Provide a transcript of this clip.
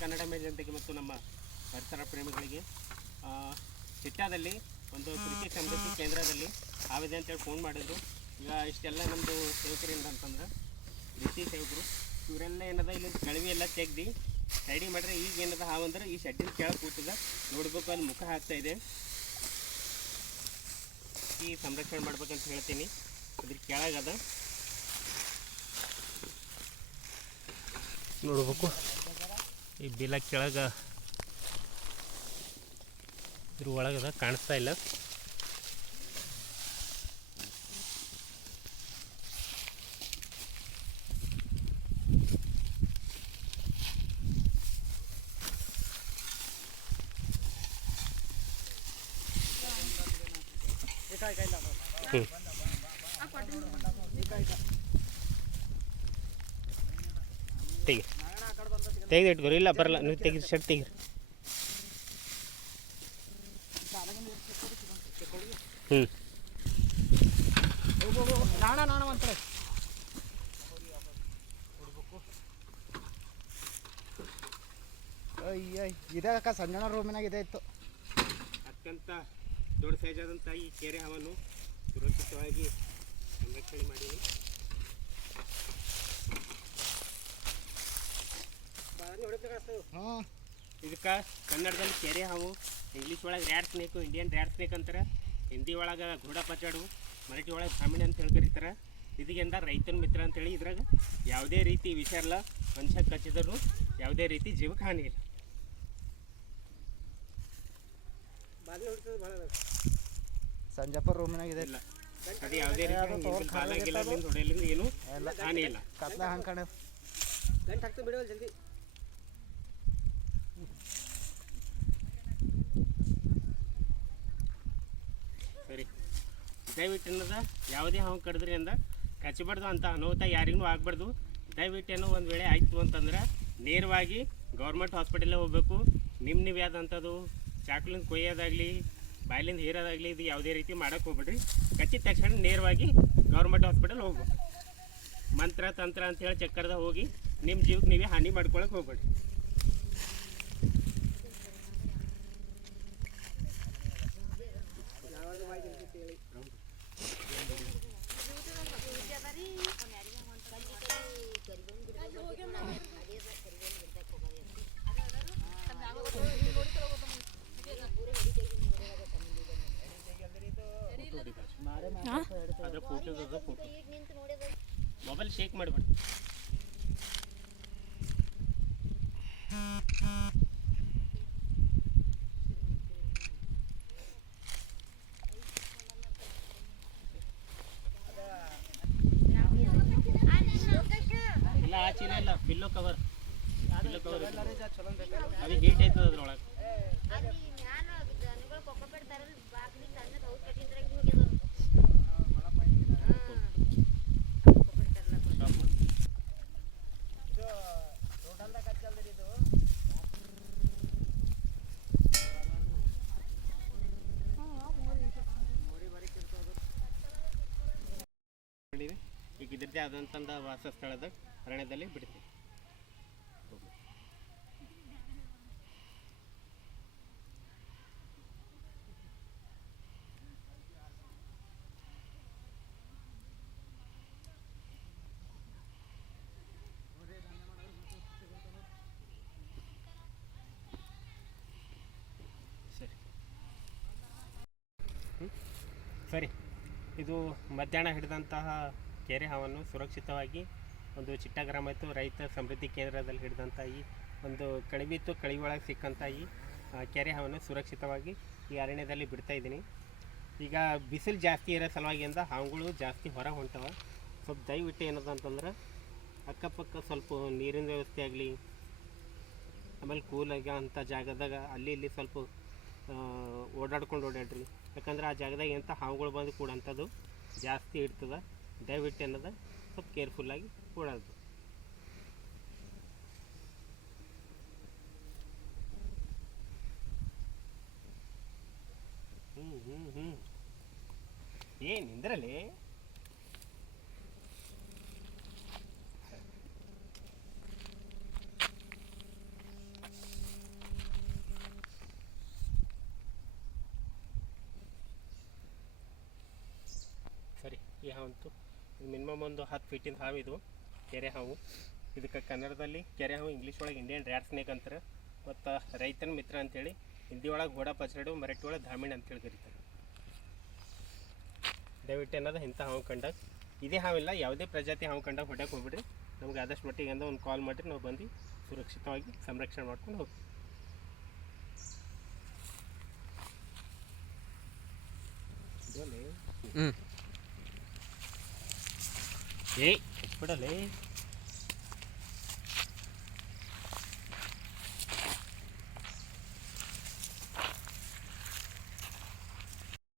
Kannada media ಜನತೆಗೆ ಮತ್ತು ನಮ್ಮ ಪರಿಸರ ಪ್ರೇಮಿಗಳಿಗೆ ಚಿಟ್ಟಾದಲ್ಲಿ ಒಂದು ಕೃಷಿ ಸಮೃದ್ಧಿ ಕೇಂದ್ರದಲ್ಲಿ ಆವಿದೆ ಅಂತೇಳಿ ಫೋನ್ ಮಾಡಿದ್ರು. ಈಗ ಇಷ್ಟೆಲ್ಲ ನಮ್ಮದು ಸೇವಕರಿಂದ ಅಂತಂದ್ರೆ ಕೃಷಿ ಸೇವಕರು ಇವರೆಲ್ಲ ಏನದ ಇಲ್ಲಿ ಕಳವಿ ಎಲ್ಲ ತೆಗ್ದು ರೆಡಿ ಮಾಡಿದ್ರೆ ಈಗ ಏನದ ಹಾವಂದ್ರೆ ಈ ಶೆಡ್ಡಿನ ಕೆಳಗೆ ಕೂತದ ನೋಡ್ಬೇಕು ಅಲ್ಲಿ ಮುಖ ಹಾಕ್ತಾಯಿದೆ. ಈ ಸಂರಕ್ಷಣೆ ಮಾಡ್ಬೇಕಂತ ಹೇಳ್ತೀನಿ. ಅದ್ರ ಕೆಳಗದ ನೋಡ್ಬೇಕು ಈ ಬಿಲ ಕೆಳಗೆ ಇದ್ರ ಒಳಗದ ಕಾಣಿಸ್ತಾ ಇಲ್ಲ. ತೆಗೆದು ಇಟ್ಕೋರಿ, ಇಲ್ಲ ಬರಲ್ಲ, ನೀವು ತೆಗೆದು ಶರ್ಟ್ ತೆಗೀರಿ. ಇದಾಗ ಸಂಜಣ ರೂಮಿನಾಗ ಇದೆ ಇತ್ತು. ಅತ್ಯಂತ ದೊಡ್ಡ ಸೈಜ್ ಆದಂಥ ಈ ಕೆರೆ ಹಾವನ್ನು ಸುರಕ್ಷಿತವಾಗಿ ಸಂರಕ್ಷಣೆ ಮಾಡೀನಿ. ಇದಕ್ಕೆ ಕನ್ನಡದಲ್ಲಿ ಕೆರೆ ಹಾವು, ಇಂಗ್ಲೀಷ್ ಒಳಗೆ rad snake, Indian rad snake ಅಂತಾರೆ, ಹಿಂದಿ ಒಳಗೆ ಘೋಡ ಪಚಾಡು, ಮರಾಠಿ ಒಳಗೆ ಬ್ರಾಹ್ಮಣ ಅಂತ ಹೇಳಿ ಕರೀತಾರೆ. ಇದಕ್ಕಿಂತ ರೈತನ ಮಿತ್ರ ಅಂತೇಳಿ ಇದ್ರಾಗ ಯಾವುದೇ ರೀತಿ ವಿಷ ಇಲ್ಲ, ಮನುಷ್ಯ ಕಚ್ಚಿದ್ರು ಯಾವುದೇ ರೀತಿ ಜೀವಕ್ಕೆ ಹಾನಿ ಇಲ್ಲ. ಸಂಜಾಪುರ ರೂಮಿನಾಗ ಇದೆ. ಇಲ್ಲ ಅದು ಯಾವುದೇ ರೀತಿ ಬಾಲಾಗಿಲ್ಲ, ಹೊಡೆಯಲಿಂದ ಏನು ಹಾನಿ ಇಲ್ಲ. ಕತ್ಲ ಹಂಗೆ ಕಾಣ ಗಂಟು ಹಾಕ್ತು ಬಿಡೋಲ್ಲ ಜಲ್ದಿ. ಸರಿ, ದಯವಿಟ್ಟು ಅನ್ನೋದ ಯಾವುದೇ ಹಾವು ಕಡಿದ್ರಿ ಅಂದ ಕಚ್ಚಬಾರ್ದು ಅಂತ ಅನಾಹುತ ಯಾರಿಗೂ ಆಗಬಾರ್ದು. ದಯವಿಟ್ಟು ಏನೋ ಒಂದು ವೇಳೆ ಆಯಿತು ಅಂತಂದ್ರೆ ನೇರವಾಗಿ ಗೌರ್ಮೆಂಟ್ ಹಾಸ್ಪಿಟಲ್ಲೇ ಹೋಗಬೇಕು. ನೀವು ಯಾವ್ದಂಥದ್ದು ಚಾಕ್ಲಿಂದ ಕೊಯ್ಯೋದಾಗಲಿ ಬಾಯ್ಲಿಂದ ಹೇರೋದಾಗಲಿ ಇದು ಯಾವುದೇ ರೀತಿ ಮಾಡೋಕ್ಕೆ ಹೋಗ್ಬೇಡ್ರಿ. ಕಚ್ಚಿದ ತಕ್ಷಣ ನೇರವಾಗಿ ಗೌರ್ಮೆಂಟ್ ಹಾಸ್ಪಿಟಲ್ ಹೋಗ್ಬೇಕು. ಮಂತ್ರ ತಂತ್ರ ಅಂತೇಳಿ ಚಕ್ಕರ್ದಾಗ ಹೋಗಿ ನಿಮ್ಮ ಜೀವಕ್ಕೆ ನೀವೇ ಹಾನಿ ಮಾಡ್ಕೊಳಕ್ಕೆ ಹೋಗ್ಬೇಡ್ರಿ. ಅದ್ರ ಫೋಟೋ ಮೊಬೈಲ್ ಶೇಕ್ ಮಾಡಿಬಿಡಿ. ಇಲ್ಲ ಆಚಿನ ಇಲ್ಲ, ಪಿಲ್ಲೋ ಕವರ್ ಅದು ಹೀಟ್ ಆಯ್ತದ ಅದ್ರೊಳಗೆ. ಈಗ ಇದ್ರದ್ದೇ ಆದಂಥ ವಾಸ ಸ್ಥಳದ ಅರಣ್ಯದಲ್ಲಿ ಬಿಡ್ತೀವಿ. ಸರಿ, ಇದು ಮಧ್ಯಾಹ್ನ ಹಿಡಿದಂತಹ ಕೆರೆ ಹಾವನ್ನು ಸುರಕ್ಷಿತವಾಗಿ ಒಂದು ಚಿಟ್ಟ ಗ್ರಾಮ ಇತ್ತು ರೈತ ಸಮೃದ್ಧಿ ಕೇಂದ್ರದಲ್ಲಿ ಹಿಡಿದಂಥ ಈ ಒಂದು ಕಣಿವಿತ್ತು, ಕಣಿವೆ ಒಳಗೆ ಸಿಕ್ಕಂಥ ಈ ಕೆರೆ ಹಾವನ್ನು ಸುರಕ್ಷಿತವಾಗಿ ಈ ಅರಣ್ಯದಲ್ಲಿ ಬಿಡ್ತಾಯಿದ್ದೀನಿ. ಈಗ ಬಿಸಿಲು ಜಾಸ್ತಿ ಇರೋ ಸಲುವಾಗಿಂದ ಹಾವುಗಳು ಜಾಸ್ತಿ ಹೊರಗೆ ಹೊಂಟವ. ಸ್ವಲ್ಪ ದಯವಿಟ್ಟು ಏನದ ಅಂತಂದ್ರೆ ಅಕ್ಕಪಕ್ಕ ಸ್ವಲ್ಪ ನೀರಿನ ವ್ಯವಸ್ಥೆ ಆಗಲಿ, ಆಮೇಲೆ ಕೂಲಾಗ ಅಂಥ ಜಾಗದಾಗ ಅಲ್ಲಿ ಇಲ್ಲಿ ಸ್ವಲ್ಪ ಓಡಾಡ್ರಿ. ಯಾಕಂದ್ರೆ ಆ ಜಾಗದಾಗ ಎಂಥ ಹಾವುಗಳು ಬಂದು ಕೂಡಂಥದ್ದು ಜಾಸ್ತಿ ಇರ್ತದೆ. ದಯವಿಟ್ಟು ಅನ್ನೋದು ಸ್ವಲ್ಪ ಕೇರ್ಫುಲ್ಲಾಗಿ ಓಡಾಡ್ದು. ಏನಿಂದ್ರಲ್ಲಿ ಈ ಹಾವಂತೂ ಮಿನಿಮಮ್ ಒಂದು 10 ಫೀಟಿಂದ ಹಾವು ಇದು ಕೆರೆ ಹಾವು. ಇದಕ್ಕೆ ಕನ್ನಡದಲ್ಲಿ ಕೆರೆ ಹಾವು, ಇಂಗ್ಲೀಷ್ ಒಳಗೆ ಇಂಡಿಯನ್ ರ್ಯಾಟ್ ಸ್ನೇಕ್ ಅಂತಾರೆ, ಮತ್ತು ರೈತನ ಮಿತ್ರ ಅಂತೇಳಿ ಹಿಂದಿ ಒಳಗೆ ಘೋಡಾ ಪಚರಡು, ಮರಾಠಿ ಒಳಗೆ ಧಾಮಿಣ ಅಂತೇಳಿ ಕರೀತಾರೆ. ದಯವಿಟ್ಟು ಏನದ ಇಂಥ ಹಾವು ಕಂಡಾಗ, ಇದೇ ಹಾವಿಲ್ಲ ಯಾವುದೇ ಪ್ರಜಾತಿ ಹಾವು ಕಂಡಾಗ ಹೊಡ್ಯಕ್ಕೆ ಹೋಗ್ಬಿಡ್ರಿ. ನಮ್ಗೆ ಆದಷ್ಟು ಮಟ್ಟಿಗೆ ಅಂದ ಒಂದು ಕಾಲ್ ಮಾಡಿರಿ, ನಾವು ಬಂದು ಸುರಕ್ಷಿತವಾಗಿ ಸಂರಕ್ಷಣೆ ಮಾಡ್ಕೊಂಡು ಹೋಗ್ತೀವಿ. ಏಯ್ ಬಿಡಲೇ